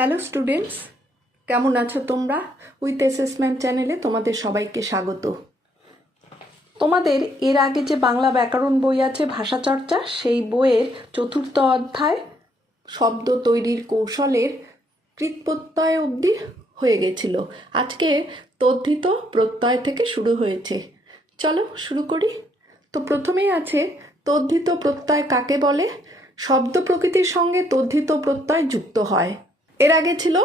Hello students, কেমন আছো তোমরা? উইথ অ্যাসেসমেন্ট চ্যানেলে তোমাদের সবাইকে স্বাগত। তোমাদের এর আগে যে বাংলা ব্যাকরণ বই আছে ভাষাচর্চা, সেই বইয়ের 4র্থ অধ্যায় শব্দ তৈরির কৌশলের কৃৎপ্রত্যয় অবধি হয়ে গেছিল। আজকে তদ্ধিত প্রত্যয় থেকে শুরু হয়েছে। চলো শুরু করি। তো প্রথমেই আছে তদ্ধিত প্রত্যয় কাকে বলে? শব্দ প্রকৃতির সঙ্গে তদ্ধিত প্রত্যয় যুক্ত হয়। এর আগে ছিল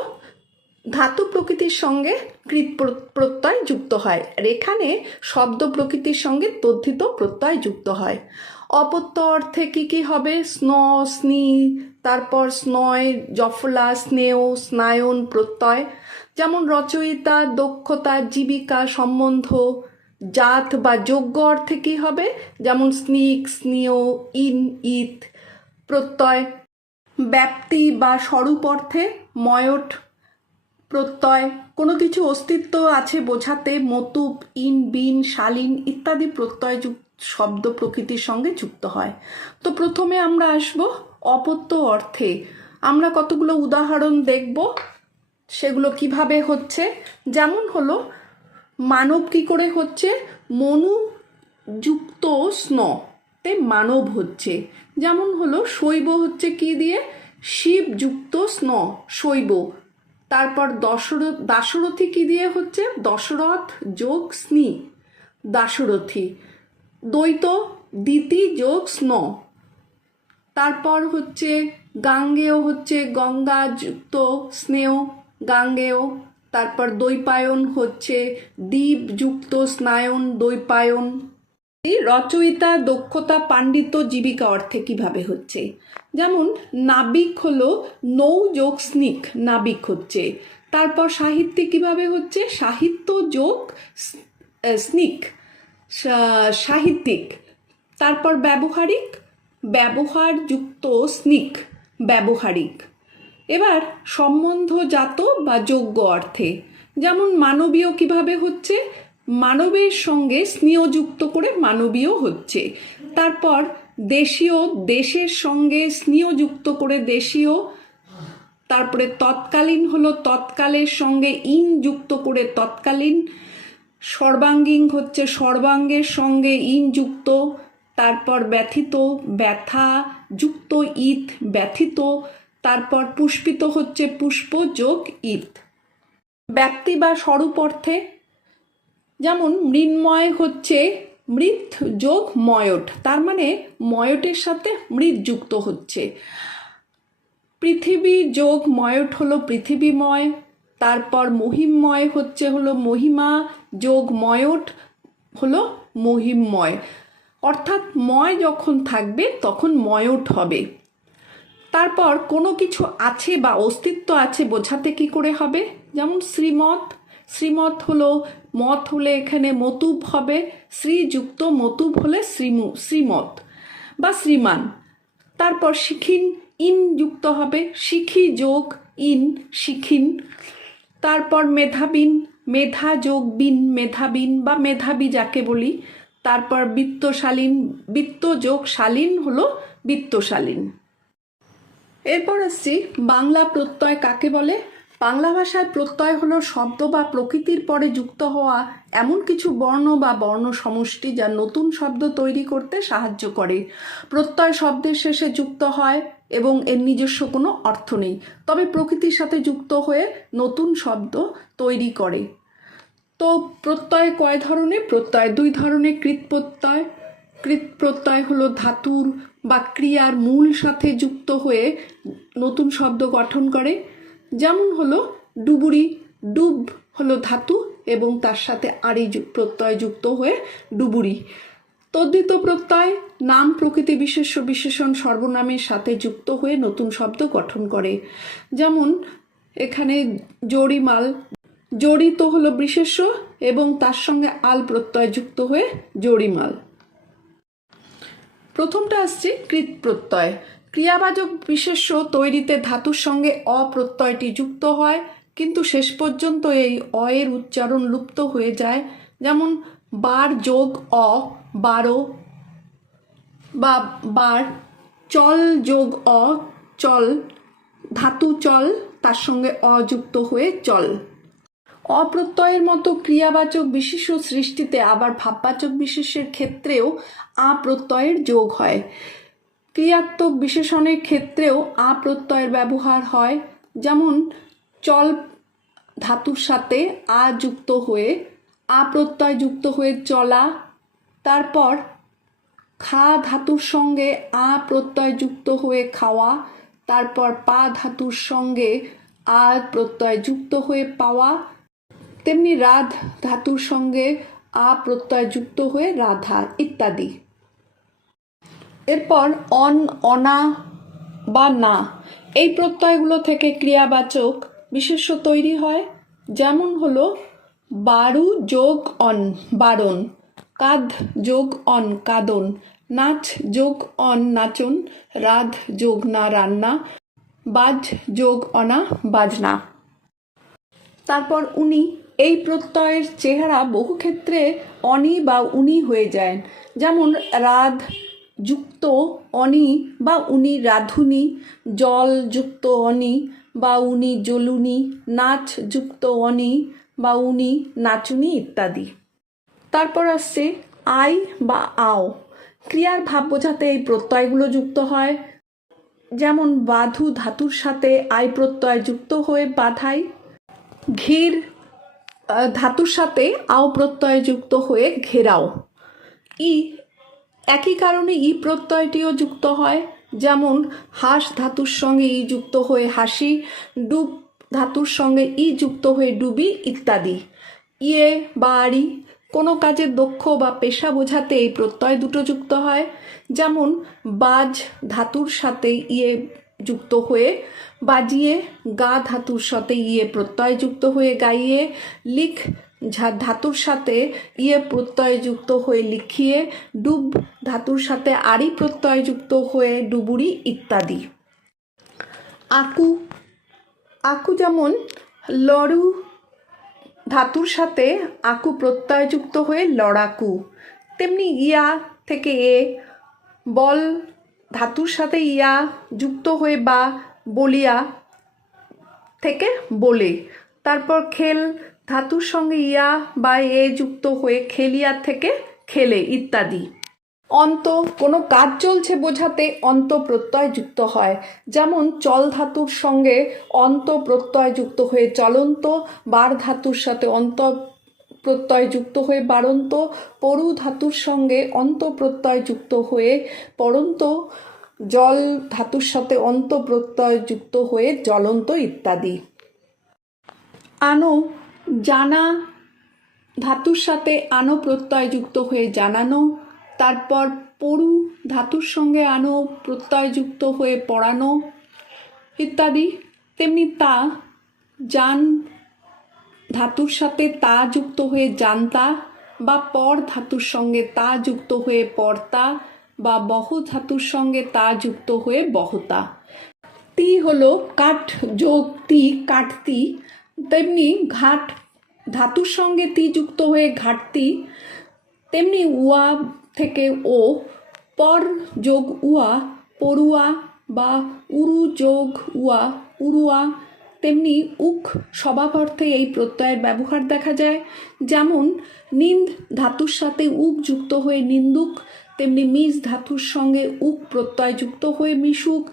ধাতু প্রকৃতির সঙ্গে কৃৎ প্রত্যয় যুক্ত হয়, আর এখানে শব্দ প্রকৃতির সঙ্গে তদ্ধিত প্রত্যয় যুক্ত হয়। অপত্য অর্থে কি কি হবে? স্ন, স্নি, তারপর স্নয়, জফলা, স্নেহ, স্নায়ন প্রত্যয়। যেমন রচয়িতা, দক্ষতা, জীবিকা, সম্বন্ধ। জাত বা যোগ্য অর্থে কি হবে? যেমন স্নিক, স্নেহ, ইন, ইত প্রত্যয়। ব্যাপ্তি বা স্বরূপ অর্থে ময়ট প্রত্যয়। কোনো কিছু অস্তিত্ব আছে বোঝাতে মতুপ, ইন, বিন, শালীন ইত্যাদি প্রত্যয় শব্দ প্রকৃতির সঙ্গে যুক্ত হয়। তো প্রথমে আমরা আসব অপত্য অর্থে। আমরা কতগুলো উদাহরণ দেখব সেগুলো কিভাবে হচ্ছে। যেমন হলো মানব কি করে হচ্ছে? মনু যুক্ত স্ন তে মানব হচ্ছে। যেমন হলো শৈব হচ্ছে কি দিয়ে? শিব যুক্ত স্ন, শৈব। তারপর দাশরথী কি দিয়ে হচ্ছে? দশরথ যোগ স্নি, দাশরথী। দ্বৈত দিতি যোগ স্ন। তারপর হচ্ছে গাঙ্গেয় হচ্ছে গঙ্গা যুক্ত স্নেহ, গাঙ্গেয়। তারপর দ্বৈপায়ন হচ্ছে দ্বীপ যুক্ত স্নায়ন, দ্বৈপায়ন। রচয়িতা, দক্ষতা, পাণ্ডিত্য, জীবিকা অর্থে কিভাবে হচ্ছে? যেমন নাবিক হলো নৌ যোগ স্নিক, নাবিক হচ্ছে। তারপর সাহিত্যিক কিভাবে হচ্ছে? সাহিত্য যোগ স্নিক, সাহিত্যিক। তারপর ব্যবহারিক, ব্যবহার যুক্ত স্নিক, ব্যবহারিক। এবার সম্বন্ধজাত বা যোগ্য অর্থে, যেমন মানবীয় কিভাবে হচ্ছে? মানবের সঙ্গে স্নেহযুক্ত করে মানবীয় হচ্ছে। তারপর দেশীয়, দেশের সঙ্গে স্নেহযুক্ত করে দেশীয়। তারপরে তৎকালীন হলো তৎকালের সঙ্গে ইন যুক্ত করে তৎকালীন। সর্বাঙ্গীন হচ্ছে সর্বাঙ্গের সঙ্গে ইন যুক্ত। তারপর ব্যথিত, ব্যথা যুক্ত ইত, ব্যথিত। তারপর পুষ্পিত হচ্ছে পুষ্প যোগ ইত। ব্যাপ্তি বা স্বরূপ অর্থে, যেমন মৃন্ময় হচ্ছে মৃৎ যোগ ময়ট, তার মানে ময়টের সাথে মৃৎ যুক্ত হচ্ছে। পৃথিবী যোগ ময়ট হলো পৃথিবীময়। তারপর মহিমময় হচ্ছে হলো মহিমা যোগ ময়ট হলো মহিমময়। অর্থাৎ ময় যখন থাকবে তখন ময়ট হবে। তারপর কোনো কিছু আছে বা অস্তিত্ব আছে বোঝাতে কি করে হবে? যেমন শ্রীমত, শ্রীমত হলো, মত হলে এখানে মতুব হবে, শ্রীযুক্ত মতুব হলে শ্রীমত বা শ্রীমান। তারপর শিখিন, ইন যুক্ত হবে, শিখি যোগ ইন, শিখিন। তারপর মেধাবিন, মেধা যোগ বিন, মেধাবিন বা মেধাবী যাকে বলি। তারপর বিত্তশালীন, বিত্ত যোগ শালীন হলো বিত্তশালীন। এরপর আসছি বাংলা প্রত্যয় কাকে বলে। বাংলা ভাষায় প্রত্যয় হলো শব্দ বা প্রকৃতির পরে যুক্ত হওয়া এমন কিছু বর্ণ বা বর্ণ সমষ্টি যা নতুন শব্দ তৈরি করতে সাহায্য করে। প্রত্যয় শব্দের শেষে যুক্ত হয় এবং এর নিজস্ব কোনো অর্থ নেই, তবে প্রকৃতির সাথে যুক্ত হয়ে নতুন শব্দ তৈরি করে। তো প্রত্যয় কয় ধরনের? প্রত্যয় 2 ধরনের। কৃৎপ্রত্যয়, কৃৎপ্রত্যয় হলো ধাতুর বা ক্রিয়ার মূল সাথে যুক্ত হয়ে নতুন শব্দ গঠন করে। যেমন হলো ডুবুরি, ডুব হলো ধাতু এবং তার সাথে আরি প্রত্যয় যুক্ত হয়ে ডুবুরি। তদ্ধিত প্রত্যয় নাম, প্রকৃতি, বিশেষ্য, বিশেষণ, সর্বনামের সাথে যুক্ত হয়ে নতুন শব্দ গঠন করে। যেমন এখানে জরিমাল, জড়িত হলো বিশেষ্য এবং তার সঙ্গে আল প্রত্যয় যুক্ত হয়ে জরিমাল। প্রথমটা আসছে কৃৎপ্রত্যয়। ক্রিয়াবাচক বিশেষ্য তৈরিতে ধাতুর সঙ্গে অপ্রত্যয়টি যুক্ত হয়, কিন্তু শেষ পর্যন্ত এই অয়ের উচ্চারণ লুপ্ত হয়ে যায়। যেমন বার যোগ অ, বারো বা বার। চল যোগ অ, চল। ধাতু চল, তার সঙ্গে অযুক্ত হয়ে চল। অপ্রত্যয়ের মতো ক্রিয়াবাচক বিশেষ্য সৃষ্টিতে আবার ভাববাচক বিশেষ্যের ক্ষেত্রেও আ প্রত্যয়ের যোগ হয়। ক্রিয়াত্মক বিশেষণের ক্ষেত্রেও আ প্রত্যয়ের ব্যবহার হয়। যেমন চল ধাতুর সাথে আ যুক্ত হয়ে আ প্রত্যয় যুক্ত হয়ে চলা। তারপর খা ধাতুর সঙ্গে আ প্রত্যয় যুক্ত হয়ে খাওয়া। তারপর পা ধাতুর সঙ্গে আ প্রত্যয় যুক্ত হয়ে পাওয়া। তেমনি রাধ ধাতুর সঙ্গে আ প্রত্যয় যুক্ত হয়ে রাধা ইত্যাদি। এরপর অন, অনা বা না এই প্রত্যয়গুলো থেকে ক্রিয়াবাচক বিশেষ্য তৈরি হয়। যেমন হলো বারু যোগ অন বারণ, কাঁদ যোগ অন কাঁদন, নাচ যোগ অন নাচন, রাধ যোগ না রান্না, বাজ যোগ অনা বাজনা। তারপর উনি এই প্রত্যয়ের চেহারা বহু ক্ষেত্রে অনি বা উনি হয়ে যায়। যেমন রাধ যুক্ত অনি বা উনি রাধুনি, জল যুক্ত অনি বা উনি জলুনি, নাচ যুক্ত অনি বা উনি নাচুনি ইত্যাদি। তারপর আসছে আই বা আও। ক্রিয়ার ভাব বোঝাতে এই প্রত্যয়গুলো যুক্ত হয়। যেমন বাধু ধাতুর সাথে আই প্রত্যয় যুক্ত হয়ে বাধাই। ঘির ধাতুর সাথে আও প্রত্যয় যুক্ত হয়ে ঘেরাও। ই একই কারণে ই প্রত্যয়টিও যুক্ত হয়। যেমন হাস ধাতুর সঙ্গে ই যুক্ত হয়ে হাসি, ডুব ধাতুর সঙ্গে ই যুক্ত হয়ে ডুবি ইত্যাদি। ইয়ে বা আড়ি কোনো কাজের দক্ষ বা পেশা বোঝাতে এই প্রত্যয় দুটো যুক্ত হয়। যেমন বাজ ধাতুর সাথে ইয়ে যুক্ত হয়ে বাজিয়ে, গা ধাতুর সাথে ইয়ে প্রত্যয় যুক্ত হয়ে গাইয়ে, লিখ ধাতুর সাথে ইয়ে প্রত্যয় যুক্ত হয়ে লিখিয়ে, ডুব ধাতুর সাথে আড়ি প্রত্যয় যুক্ত হয়ে ডুবুরি ইত্যাদি। আকু, আকু যেমন লড়ু ধাতুর সাথে আকু প্রত্যয় যুক্ত হয়ে লড়াকু। তেমনি ইয়া থেকে এ, বল ধাতুর সাথে ইয়া যুক্ত হয়ে বা বলিয়া থেকে বলে। তারপর খেল ধাতুর সঙ্গে ইয়া বা এ যুক্ত হয়ে খেলিয়া থেকে খেলে ইত্যাদি। অন্ত কোনো কাজ চলছে বোঝাতে অন্ত প্রত্যয় যুক্ত হয়। যেমন চল ধাতুর সঙ্গে অন্ত প্রত্যয় যুক্ত হয়ে চলন্ত, বার ধাতুর সাথে অন্ত প্রত্যয় যুক্ত হয়ে বারন্ত, পরু ধাতুর সঙ্গে অন্ত প্রত্যয় যুক্ত হয়ে পরন্ত, জল ধাতুর সাথে অন্ত প্রত্যয় যুক্ত হয়ে জ্বলন্ত ইত্যাদি। আনো, জানা ধাতুর সাথে আনো প্রত্যয় যুক্ত হয়ে জানানো। তারপর পড়ু ধাতুর সঙ্গে আনো প্রত্যয় যুক্ত হয়ে পড়ানো ইত্যাদি। তেমনি তা, জান ধাতুর সাথে তা যুক্ত হয়ে জানতা, বা পর ধাতুর সঙ্গে তা যুক্ত হয়ে পড়তা, বা বহ ধাতুর সঙ্গে তা যুক্ত হয়ে বহতা। তি হলো কাঠ যোগ তি কাটতি। তেমনি ঘাট ধাতুর সঙ্গে তি যুক্ত হয়ে ঘাটতি। তেমনি উয়া থেকে ও, পর যোগ উয়া পড়ুয়া, বা উরু যোগ উয়া উড়ুয়া। তেমনি উক স্বভাব অর্থে এই প্রত্যয়ের ব্যবহার দেখা যায়। যেমন নিন্দ ধাতুর সাথে উক যুক্ত হয়ে নিন্দুক। তেমনি মিস ধাতুর সঙ্গে উক প্রত্যয় যুক্ত হয়ে মিশুক।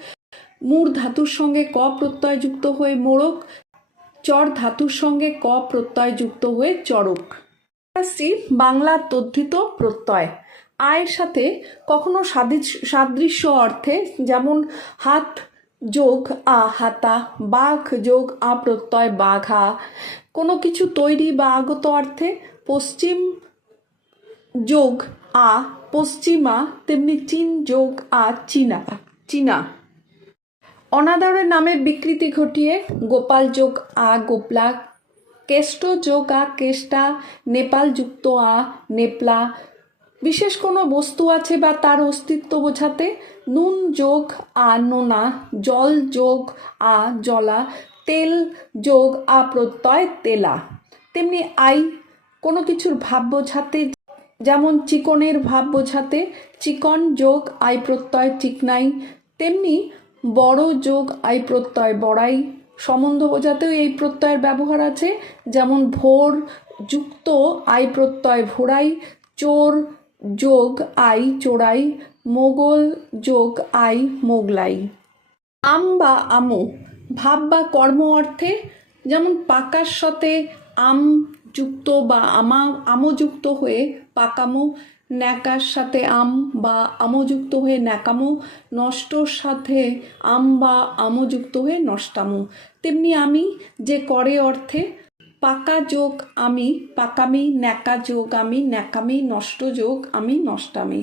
মূর ধাতুর সঙ্গে ক প্রত্যয় যুক্ত হয়ে মোড়ক। চর ধাতুর সঙ্গে ক প্রত্যয় যুক্ত হয়ে চড়ক। আসছি বাংলা তদ্ধিত প্রত্যয়। আয়ের সাথে কখনো সাদৃশ্য অর্থে, যেমন হাত যোগ আ হাতা, বাঘ যোগ আ প্রত্যয় বাঘা। কোনো কিছু তৈরি বা আগত অর্থে পশ্চিম যোগ আ পশ্চিমা। তেমনি চীন যোগ আ চীনা চীনা। অনাদরের নামের বিকৃতি ঘটিয়ে গোপাল যোগ আ গোপলা, কেষ্ট যোগ আ কেষ্টা, নেপাল যুক্ত আ নেপলা। বিশেষ কোনো বস্তু আছে বা তার অস্তিত্ব বোঝাতে নুন যোগ আ নোনা, জল যোগ আ জলা, তেল যোগ আ প্রত্যয় তেলা। তেমনি আই কোনো কিছুর ভাব বোঝাতে, যেমন চিকনের ভাব বোঝাতে চিকন যোগ আই প্রত্যয় চিকনাই। তেমনি বড় যোগ আই প্রত্যয় বড়াই, সম্বন্ধ বোঝাতেও এই প্রত্যয়ের ব্যবহার আছে, যেমন ভোর যুক্ত আই প্রত্যয় ভোরাই, চোর যোগ আই চোরাই, মোগল যোগ আই মোগলাই। আম বা আমো ভাব বা কর্ম অর্থে, যেমন পাকার সাথে আম যুক্ত বা আমযুক্ত হয়ে পাকামো, ন্যাকার সাথে আম বা আমযুক্ত হয়ে ন্যাকামো, নষ্টর সাথে আম বা আমযুক্ত হয়ে নষ্টামো। তেমনি আমি যে করে অর্থে পাকা যোগ আমি পাকামি, ন্যাকা যোগ আমি ন্যাকামি, নষ্ট যোগ আমি নষ্টামি।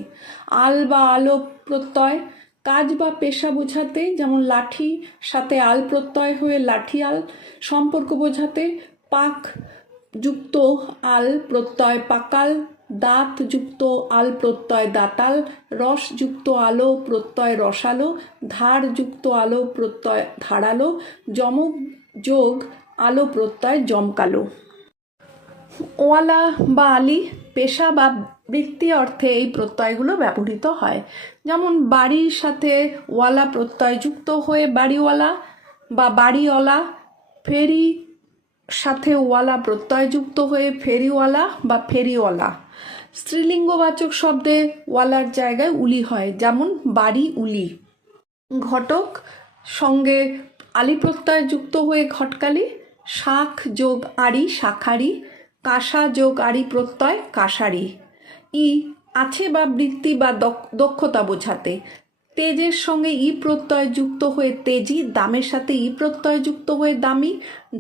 আল বা আলো প্রত্যয় কাজ বা পেশা বোঝাতে, যেমন লাঠি সাথে আল প্রত্যয় হয়ে লাঠিয়াল। সম্পর্ক বোঝাতে পাক যুক্ত আল প্রত্যয় পাকাল, দাঁত যুক্ত আল প্রত্যয় দাঁতাল, রস যুক্ত আলো প্রত্যয় রসালো, ধার যুক্ত আলো প্রত্যয় ধারালো, যমক যোগ আলো প্রত্যয় জমকালো। ওয়ালা বা আলি পেশা বা বৃত্তি অর্থে এই প্রত্যয়গুলো ব্যবহৃত হয়, যেমন বাড়ির সাথে ওয়ালা প্রত্যয় যুক্ত হয়ে বাড়িওয়ালা বা বাড়িওয়ালা, ফেরি সাথে ওয়ালা প্রত্যয় যুক্ত হয়ে ফেরিওয়ালা বা ফেরিওয়ালা। স্ত্রীলিঙ্গবাচক শব্দে ওয়ালার জায়গায় উলি হয়, যেমন বাড়ি উলি। ঘটক সঙ্গে আলি প্রত্যয় যুক্ত হয়ে ঘটকালি, শাখ যোগ আড়ি শাখারি, কাঁসা যোগ আড়ি প্রত্যয় কাঁসারি। ই আছে বা বৃত্তি বা দক্ষতা বোঝাতে, তেজের সঙ্গে ই প্রত্যয় যুক্ত হয়ে তেজি, দামের সাথে ই প্রত্যয় যুক্ত হয়ে দামি,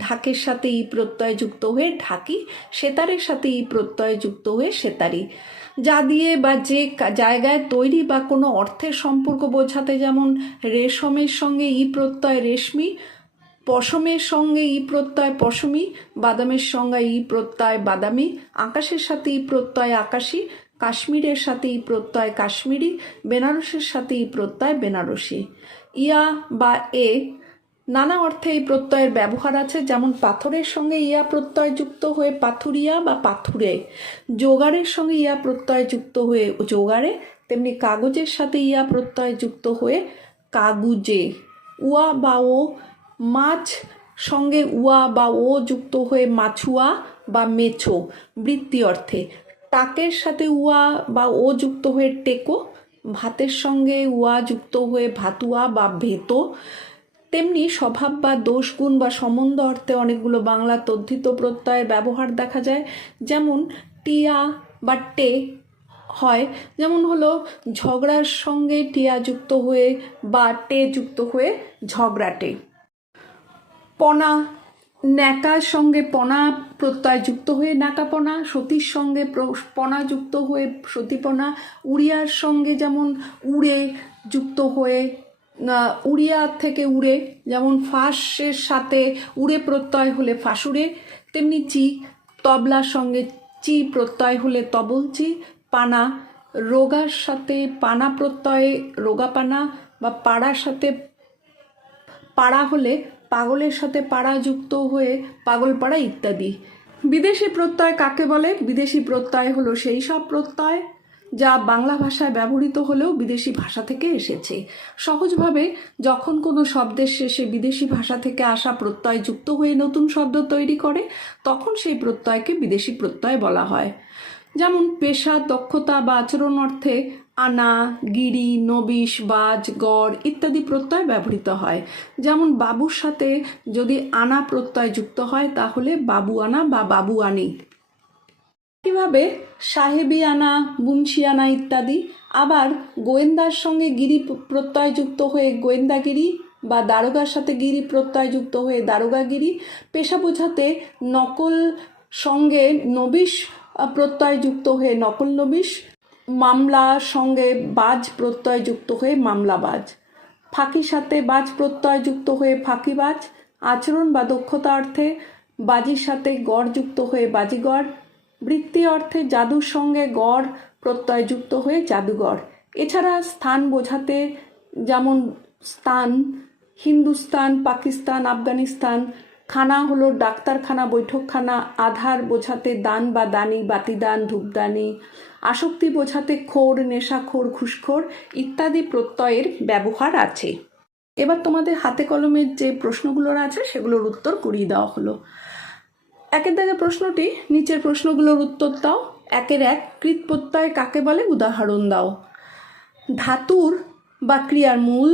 ঢাকের সাথে ই প্রত্যয় যুক্ত হয়ে ঢাকি, সেতারের সাথে ই প্রত্যয় যুক্ত হয়ে সেতারি। যা দিয়ে বা যে জায়গায় তৈরি বা কোনো অর্থের সম্পর্ক বোঝাতে, যেমন রেশমের সঙ্গে ই প্রত্যয় রেশমি, পশমের সঙ্গে ই প্রত্যয় পশমি, বাদামের সঙ্গে ই প্রত্যয় বাদামি, আকাশের সাথে ই প্রত্যয় আকাশী, কাশ্মীরের সাথে ই প্রত্যয় কাশ্মীরি, বেনারসের সাথে ই প্রত্যয় বেনারসি। ইয়া বা এ নানা অর্থে এই প্রত্যয়ের ব্যবহার আছে, যেমন পাথরের সঙ্গে ইয়া প্রত্যয় যুক্ত হয়ে পাথুরিয়া বা পাথুরে, জোগাড়ের সঙ্গে ইয়া প্রত্যয় যুক্ত হয়ে জোগাড়ে, তেমনি কাগজের সাথে ইয়া প্রত্যয় যুক্ত হয়ে কাগুজে। উয়া বা ও মাছ সঙ্গে উয়া বা ও যুক্ত হয়ে মাছুয়া বা মেছো বৃত্তি অর্থে, টাকের সাথে উয়া বা ও যুক্ত হয়ে টেকো, ভাতের সঙ্গে উয়া যুক্ত হয়ে ভাতুয়া বা ভেতো। তেমনি স্বভাব বা দোষ গুণ বা সম্বন্ধ অর্থে অনেকগুলো বাংলা তদ্ধিত প্রত্যয়ের ব্যবহার দেখা যায়, যেমন টিয়া বা টে হয়, যেমন হলো ঝগড়ার সঙ্গে টিয়া যুক্ত হয়ে বা টে যুক্ত হয়ে ঝগড়াটে। পনা ন্যাকার সঙ্গে পনা প্রত্যয় যুক্ত হয়ে ন্যাকাপনা, সতীর সঙ্গে পনা যুক্ত হয়ে সতীপনা, উড়িয়ার সঙ্গে যেমন উড়ে যুক্ত হয়ে উড়িয়া থেকে উড়ে, যেমন ফাঁসের সাথে উড়ে প্রত্যয় হলে ফাঁসুড়ে। তেমনি চি তবলার সঙ্গে চি প্রত্যয় হলে তবলচি। পানা রোগার সাথে পানা প্রত্যয়ে রোগাপানা, বা পাড়ার সাথে পাড়া হলে পাগলের সাথে পাড়া যুক্ত হয়ে পাগলপাড়া ইত্যাদি। বিদেশি প্রত্যয় কাকে বলে? বিদেশি প্রত্যয় হলো সেই সব প্রত্যয় যা বাংলা ভাষায় ব্যবহৃত হলেও বিদেশি ভাষা থেকে এসেছে। সহজভাবে যখন কোনো শব্দের শেষে বিদেশি ভাষা থেকে আসা প্রত্যয় যুক্ত হয়ে নতুন শব্দ তৈরি করে, তখন সেই প্রত্যয়কে বিদেশি প্রত্যয় বলা হয়। যেমন পেশা, দক্ষতা বা আচরণ অর্থে আনা, গিরি, নবিশ, বাজ, গড় ইত্যাদি প্রত্যয় ব্যবহৃত হয়। যেমন বাবুর সাথে যদি আনা প্রত্যয় যুক্ত হয় তাহলে বাবুয়ানা বা বাবুয়ানি। একইভাবে সাহেবি আনা, বুনশিয়ানা ইত্যাদি। আবার গোয়েন্দার সঙ্গে গিরি প্রত্যয় যুক্ত হয়ে গোয়েন্দাগিরি, বা দারোগার সাথে গিরি প্রত্যয় যুক্ত হয়ে দারোগাগিরি। পেশা বোঝাতে নকল সঙ্গে নবিশ প্রত্যয় যুক্ত হয়ে নকল নবিশ, মামলার সঙ্গে বাজ প্রত্যয় যুক্ত হয়ে মামলাবাজ, ফাঁকির সাথে বাজ প্রত্যয় যুক্ত হয়ে ফাঁকিবাজ। আচরণ বা দক্ষতা অর্থে বাজির সাথে গড় যুক্ত হয়ে বাজিগর। বৃত্তি অর্থে জাদুর সঙ্গে গড় প্রত্যয় যুক্ত হয়ে জাদুঘর। এছাড়া স্থান বোঝাতে, যেমন স্থান হিন্দুস্তান, পাকিস্তান, আফগানিস্তান। খানা হলো ডাক্তারখানা, বৈঠকখানা। আধার বোঝাতে দান বা দানি, বাতিদান, ধূপদানি। আসক্তি বোঝাতে খোর, নেশাখোর, ঘুষখোর ইত্যাদি প্রত্যয়ের ব্যবহার আছে। এবার তোমাদের হাতে কলমের যে প্রশ্নগুলোর আছে সেগুলোর উত্তর করিয়ে দেওয়া হলো। একের দাগে প্রশ্নটি, নিচের প্রশ্নগুলোর উত্তর দাও। একের এক, কৃৎ প্রত্যয় কাকে বলে, উদাহরণ দাও। ধাতুর বা ক্রিয়ার মূল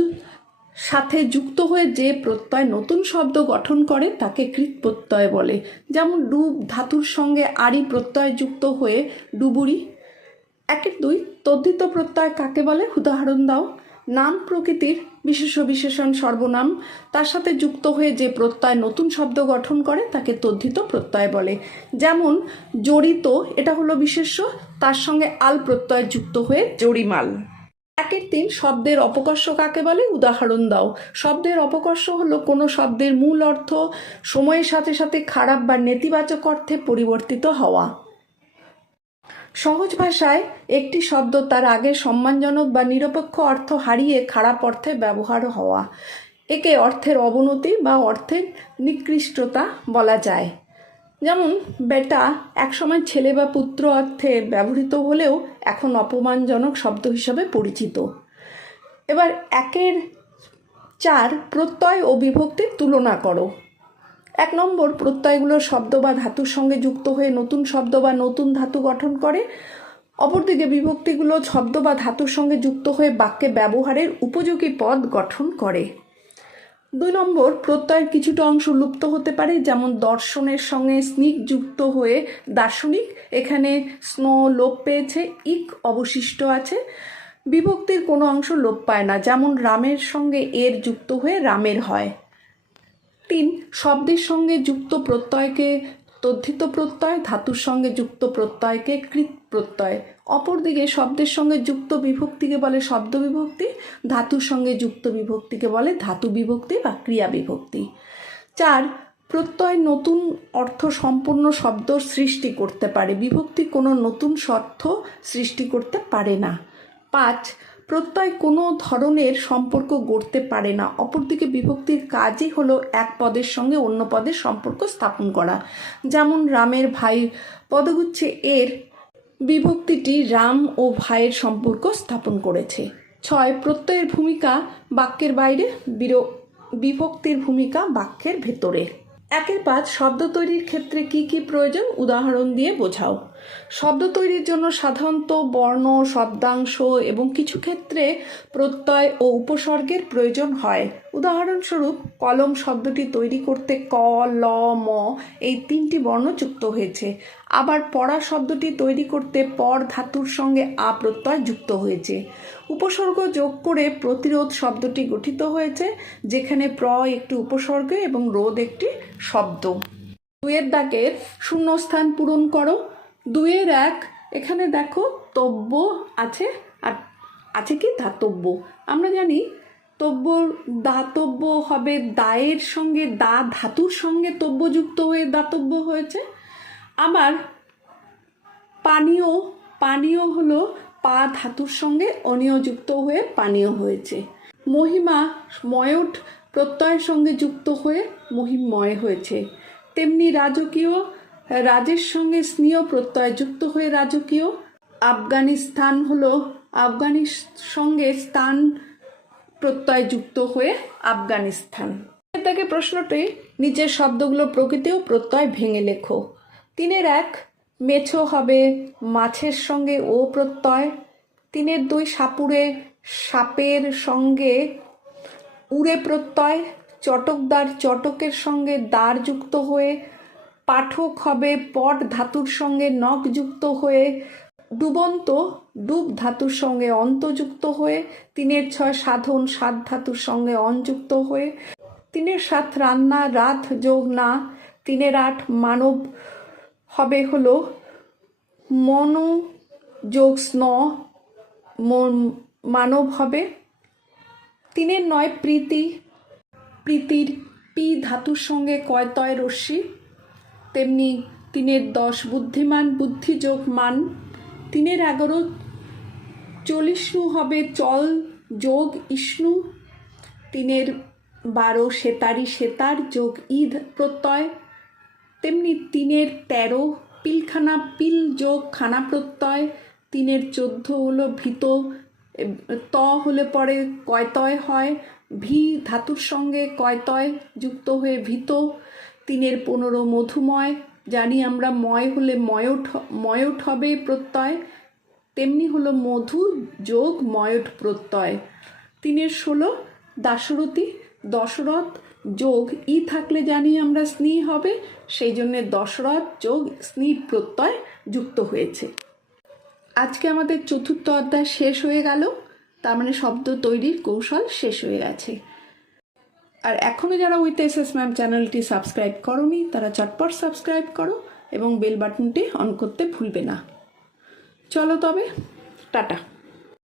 সাথে যুক্ত হয়ে যে প্রত্যয় নতুন শব্দ গঠন করে তাকে কৃৎ প্রত্যয় বলে। যেমন ডুব ধাতুর সঙ্গে আড়ি প্রত্যয় যুক্ত হয়ে ডুবুরি। একের দুই, তদ্ধিত প্রত্যয় কাকে বলে, উদাহরণ দাও। নাম প্রকৃতির বিশেষ বিশেষণ সর্বনাম, তার সাথে যুক্ত হয়ে যে প্রত্যয় নতুন শব্দ গঠন করে তাকে তদ্ধিত প্রত্যয় বলে। যেমন জড়িত, এটা হলো বিশেষ্য, তার সঙ্গে আল প্রত্যয় যুক্ত হয়ে জরিমাল। একের তিন, শব্দের অপকর্ষ কাকে বলে, উদাহরণ দাও। শব্দের অপকর্ষ হলো কোনো শব্দের মূল অর্থ সময়ের সাথে সাথে খারাপ বা নেতিবাচক অর্থে পরিবর্তিত হওয়া। সহজ ভাষায় একটি শব্দ তার আগের সম্মানজনক বা নিরপেক্ষ অর্থ হারিয়ে খারাপ অর্থে ব্যবহার হওয়া। একে অর্থের অবনতি বা অর্থের নিকৃষ্টতা বলা যায়। যেমন বেটা একসময় ছেলে বা পুত্র অর্থে ব্যবহৃত হলেও এখন অপমানজনক শব্দ হিসাবে পরিচিত। এবার একের চার, প্রত্যয় ও বিভক্তির তুলনা করো। এক নম্বর, প্রত্যয়গুলো শব্দ বা ধাতুর সঙ্গে যুক্ত হয়ে নতুন শব্দ বা নতুন ধাতু গঠন করে। অপরদিকে বিভক্তিগুলো শব্দ বা ধাতুর সঙ্গে যুক্ত হয়ে বাক্যে ব্যবহারের উপযোগী পদ গঠন করে। দুই নম্বর, প্রত্যয়ের কিছুটা অংশ লুপ্ত হতে পারে, যেমন দর্শনের সঙ্গে স্নিক যুক্ত হয়ে দার্শনিক, এখানে স্ন লোপ পেয়েছে, ইক অবশিষ্ট আছে। বিভক্তির কোনো অংশ লোপ পায় না, যেমন রামের সঙ্গে এর যুক্ত হয়ে রামের হয়। তিন, শব্দের সঙ্গে যুক্ত প্রত্যয়কে তদ্ধিত প্রত্যয়, ধাতুর সঙ্গে যুক্ত প্রত্যয়কে কৃৎ প্রত্যয়। অপরদিকে শব্দের সঙ্গে যুক্ত বিভক্তিকে বলে শব্দ বিভক্তি, ধাতুর সঙ্গে যুক্ত বিভক্তিকে বলে ধাতু বিভক্তি বা ক্রিয়া বিভক্তি। চার, প্রত্যয় নতুন অর্থ সম্পূর্ণ শব্দ সৃষ্টি করতে পারে, বিভক্তি কোনো নতুন অর্থ সৃষ্টি করতে পারে না। পাঁচ, প্রত্যয় কোনো ধরনের সম্পর্ক গড়তে পারে না, অপরদিকে বিভক্তির কাজই হলো এক পদের সঙ্গে অন্য পদের সম্পর্ক স্থাপন করা। যেমন রামের ভাই পদগুচ্ছে এর বিভক্তিটি রাম ও ভাইয়ের সম্পর্ক স্থাপন করেছে। ছয়, প্রত্যয়ের ভূমিকা বাক্যের বাইরে, বিভক্তির ভূমিকা বাক্যের ভেতরে। একের পাঁচ, শব্দ তৈরির ক্ষেত্রে কি কি প্রয়োজন, উদাহরণ দিয়ে বোঝাও। শব্দ তৈরির জন্য সাধারণত বর্ণ, শব্দাংশ এবং কিছু ক্ষেত্রে প্রত্যয় ও উপসর্গের প্রয়োজন হয়। উদাহরণস্বরূপ, কলম শব্দটি তৈরি করতে ক, ল, ম এই তিনটি বর্ণ যুক্ত হয়েছে। আবার পড়া শব্দটি তৈরি করতে পর ধাতুর সঙ্গে আ প্রত্যয় যুক্ত হয়েছে। উপসর্গ যোগ করে প্রতিরোধ শব্দটি গঠিত হয়েছে, যেখানে প্র একটি উপসর্গ এবং রোধ একটি শব্দ। দুইয়ের দাগের শূন্যস্থান পূরণ করো। দুইয়ের এক, এখানে দেখো তব্য আছে, আর আছে কি ধাতব্য। আমরা জানি তব্য দাতব্য হবে দায়ের সঙ্গে, দা ধাতুর সঙ্গে তব্য যুক্ত হয়ে দাতব্য হয়েছে। আবার পানীয়, পানীয় হলো পা ধাতুর সঙ্গে অনীয় যুক্ত হয়ে পানীয় হয়েছে। মহিমা ময়ট প্রত্যয়ের সঙ্গে যুক্ত হয়ে মহিমময় হয়েছে। তেমনি রাজকীয় রাজের সঙ্গে স্নেহ প্রত্যয় যুক্ত হয়ে রাজকীয়। আফগানিস্তান হলো আফগানির সঙ্গে স্থান প্রত্যয় যুক্ত হয়ে আফগানিস্তান। এর থেকে প্রশ্নটি, নিচের শব্দগুলো প্রকৃতি ও প্রত্যয় ভেঙে লেখো। তিনের এক, মেছো হবে মাছের সঙ্গে ও প্রত্যয়। তিনের দুই, সাপুরে সাপের সঙ্গে উড়ে প্রত্যয়। চটকদার চটকের সঙ্গে দ্বার যুক্ত হয়ে। পাঠক হবে পট ধাতুর সঙ্গে নখ যুক্ত হয়ে। ডুবন্ত ডুব ধাতুর সঙ্গে অন্ত যুক্ত হয়ে। তিনের ছয়, সাধন সাত ধাতুর সঙ্গে অন যুক্ত হয়ে। তিনের সাত, রান্না রাত যোগ না। তিনের আট, মানব হবে হলো মনো যোগ স্ন, মানব হবে। তিনের নয়, প্রীতি, প্রীতির পি ধাতুর সঙ্গে কয়তয় রশ্মি। তেমনি তিনের দশ, বুদ্ধিমান বুদ্ধি যোগ মান। তিনের এগারো, চলিষ্ণু হবে চল যোগ ইষ্ণু। তিনের বারো, সেতারি সেতার যোগ ঈদ প্রত্যয়। তেমনি তিনের তেরো, পিলখানা পিল যোগ খানা প্রত্যয়। তিনের 14 হলো ভীত, ত হলে পরে কয়তয় হয়। ভি ধাতুর সঙ্গে কয়তয় যুক্ত হয়ে ভীত, 3-এর 15 মধুময়, জানি আমরা ময় হলে ময়ট হবে প্রত্যয়, তেমনি হলো মধু যোগ ময়ট প্রত্যয়। 3-এর 16 দাশরথী, দশরথ যোগ ই থাকলে জানি আমরা স্নি হবে, সেই জন্যে দশরথ যোগ স্নি প্রত্যয় যুক্ত হয়েছে। আজকে আমাদের 4র্থ অধ্যায় শেষ হয়ে গেল, তার মানে শব্দ তৈরির কৌশল শেষ হয়ে গেছে। আর এখনও যারা উইথ এসএস ম্যাম চ্যানেলটি সাবস্ক্রাইব করোনি তারা চটপট সাবস্ক্রাইব করো এবং বেল বাটনটি অন করতে ভুলবে না। চলো তবে, টাটা।